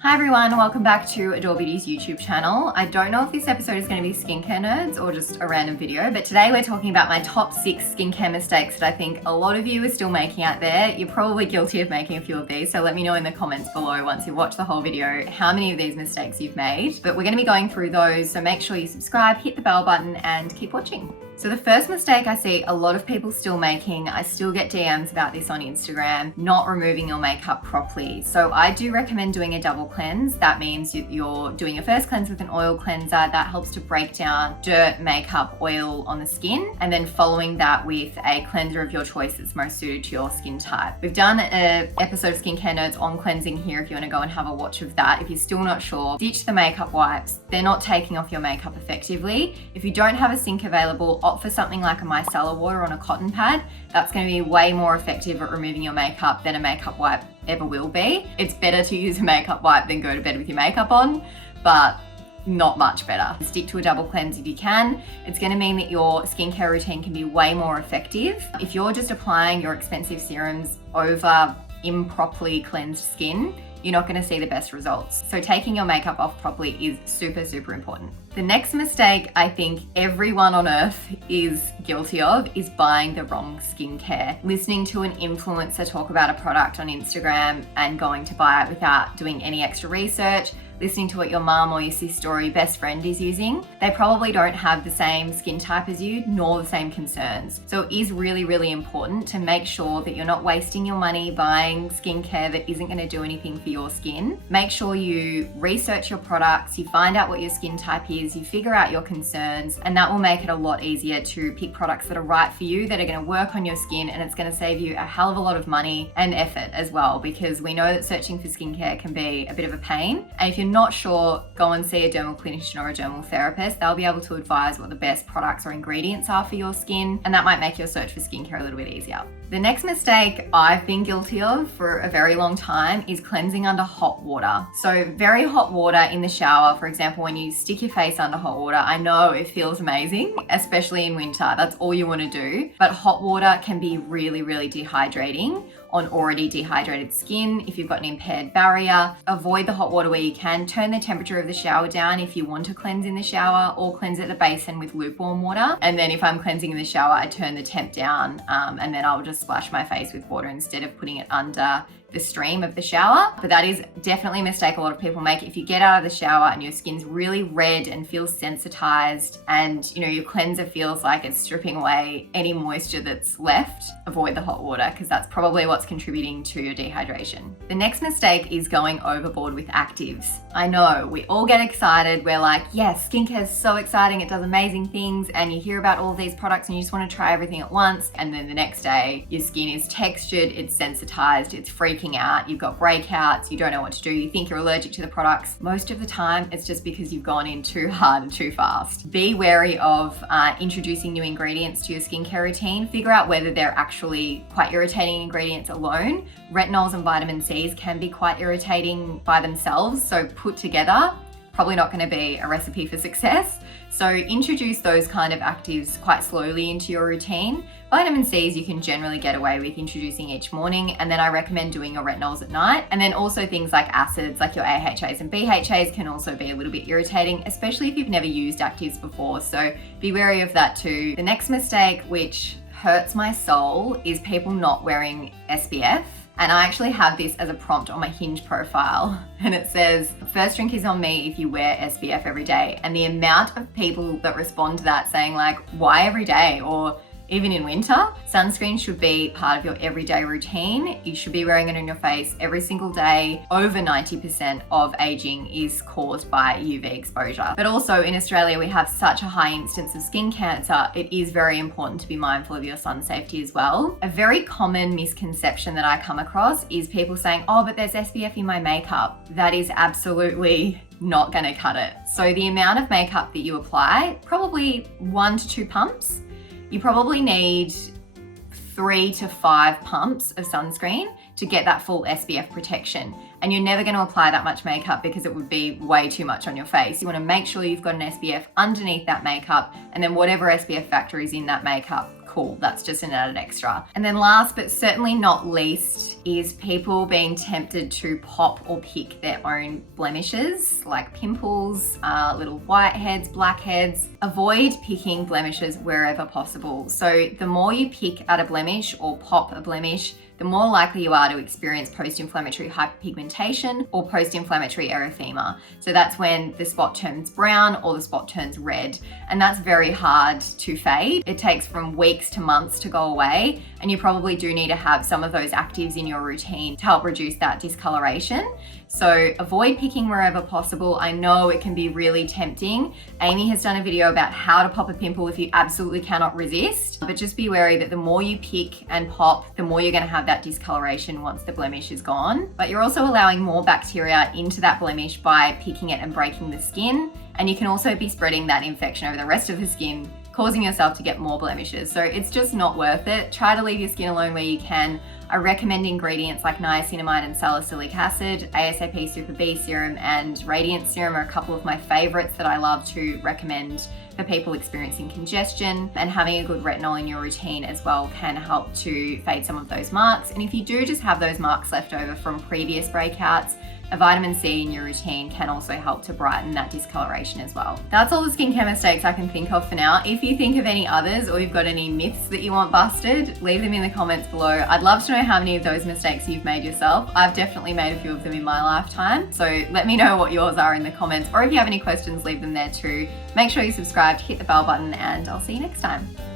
Hi everyone, welcome back to Adore Beauty's YouTube channel. I don't know if this episode is going to be skincare nerds or just a random video, but today we're talking about my top 6 skincare mistakes that I think a lot of you are still making out there. You're probably guilty of making a few of these, so let me know in the comments below once you've watched the whole video how many of these mistakes you've made. But we're going to be going through those, so make sure you subscribe, hit the bell button, and keep watching. So the first mistake I see a lot of people still making, I still get DMs about this on Instagram, not removing your makeup properly. So I do recommend doing a double cleanse. That means you're doing a first cleanse with an oil cleanser that helps to break down dirt, makeup, oil on the skin, and then following that with a cleanser of your choice that's most suited to your skin type. We've done an episode of Skincare Nerds on cleansing here if you want to go and have a watch of that. If you're still not sure, ditch the makeup wipes. They're not taking off your makeup effectively. If you don't have a sink available, opt for something like a micellar water on a cotton pad. That's going to be way more effective at removing your makeup than a makeup wipe ever will be. It's better to use a makeup wipe than go to bed with your makeup on, but not much better. Stick to a double cleanse if you can. It's going to mean that your skincare routine can be way more effective. If you're just applying your expensive serums over improperly cleansed skin, you're not going to see the best results. So taking your makeup off properly is super, super important. The next mistake I think everyone on earth is guilty of is buying the wrong skincare. Listening to an influencer talk about a product on Instagram and going to buy it without doing any extra research, listening to what your mum or your sister or your best friend is using. They probably don't have the same skin type as you, nor the same concerns. So it is really, really important to make sure that you're not wasting your money buying skincare that isn't going to do anything for your skin. Make sure you research your products, you find out what your skin type is, you figure out your concerns, and that will make it a lot easier to pick products that are right for you, that are going to work on your skin, and it's going to save you a hell of a lot of money and effort as well, because we know that searching for skincare can be a bit of a pain. And if you're not sure, go and see a dermal clinician or a dermal therapist. They'll be able to advise what the best products or ingredients are for your skin, and that might make your search for skincare a little bit easier. The next mistake I've been guilty of for a very long time is cleansing under hot water. So very hot water in the shower, for example, when you stick your face under hot water, I know it feels amazing, especially in winter. That's all you want to do. But hot water can be really, really dehydrating on already dehydrated skin. If you've got an impaired barrier, avoid the hot water where you can. Turn the temperature of the shower down if you want to cleanse in the shower, or cleanse at the basin with lukewarm water. And then if I'm cleansing in the shower, I turn the temp down and then I'll just splash my face with water instead of putting it under the stream of the shower. But that is definitely a mistake a lot of people make. If you get out of the shower and your skin's really red and feels sensitized, and your cleanser feels like it's stripping away any moisture that's left, avoid the hot water, because that's probably what's contributing to your dehydration. The next mistake is going overboard with actives. I know, we all get excited. We're like, yes, skincare is so exciting, it does amazing things, and you hear about all these products and you just want to try everything at once, and then the next day your skin is textured, it's sensitized, it's freaking out, you've got breakouts, you don't know what to do, you think you're allergic to the products. Most of the time it's just because you've gone in too hard and too fast. Be wary of introducing new ingredients to your skincare routine. Figure out whether they're actually quite irritating ingredients alone. Retinols and vitamin C's can be quite irritating by themselves, so put together, probably not going to be a recipe for success. So introduce those kind of actives quite slowly into your routine. Vitamin C's you can generally get away with introducing each morning, and then I recommend doing your retinols at night. And then also things like acids, like your AHAs and BHAs, can also be a little bit irritating, especially if you've never used actives before. So be wary of that too. The next mistake, which hurts my soul, is people not wearing SPF. And I actually have this as a prompt on my Hinge profile, and it says, first drink is on me if you wear SPF every day. And the amount of people that respond to that saying like, why every day? Or even in winter, sunscreen should be part of your everyday routine. You should be wearing it on your face every single day. Over 90% of aging is caused by UV exposure. But also in Australia, we have such a high instance of skin cancer. It is very important to be mindful of your sun safety as well. A very common misconception that I come across is people saying, oh, but there's SPF in my makeup. That is absolutely not gonna cut it. So the amount of makeup that you apply, probably 1 to 2 pumps. You probably need 3 to 5 pumps of sunscreen to get that full SPF protection. And you're never going to apply that much makeup because it would be way too much on your face. You want to make sure you've got an SPF underneath that makeup, and then whatever SPF factor is in that makeup, cool. That's just an added extra. And then last but certainly not least is people being tempted to pop or pick their own blemishes like pimples, little whiteheads, blackheads. Avoid picking blemishes wherever possible. So the more you pick at a blemish or pop a blemish, the more likely you are to experience post-inflammatory hyperpigmentation or post-inflammatory erythema. So that's when the spot turns brown or the spot turns red. And that's very hard to fade. It takes from weeks to months to go away. And you probably do need to have some of those actives in your routine to help reduce that discoloration. So avoid picking wherever possible. I know it can be really tempting. Amy has done a video about how to pop a pimple if you absolutely cannot resist, but just be wary that the more you pick and pop, the more you're going to have that discoloration once the blemish is gone. But you're also allowing more bacteria into that blemish by picking it and breaking the skin. And you can also be spreading that infection over the rest of the skin, causing yourself to get more blemishes. So it's just not worth it. Try to leave your skin alone where you can. I recommend ingredients like niacinamide and salicylic acid, ASAP Super B serum, and Radiant serum are a couple of my favorites that I love to recommend for people experiencing congestion. And having a good retinol in your routine as well can help to fade some of those marks. And if you do just have those marks left over from previous breakouts, a vitamin C in your routine can also help to brighten that discoloration as well. That's all the skincare mistakes I can think of for now. If you think of any others or you've got any myths that you want busted, leave them in the comments below. I'd love to know how many of those mistakes you've made yourself. I've definitely made a few of them in my lifetime. So let me know what yours are in the comments, or if you have any questions, leave them there too. Make sure you subscribe, hit the bell button, and I'll see you next time.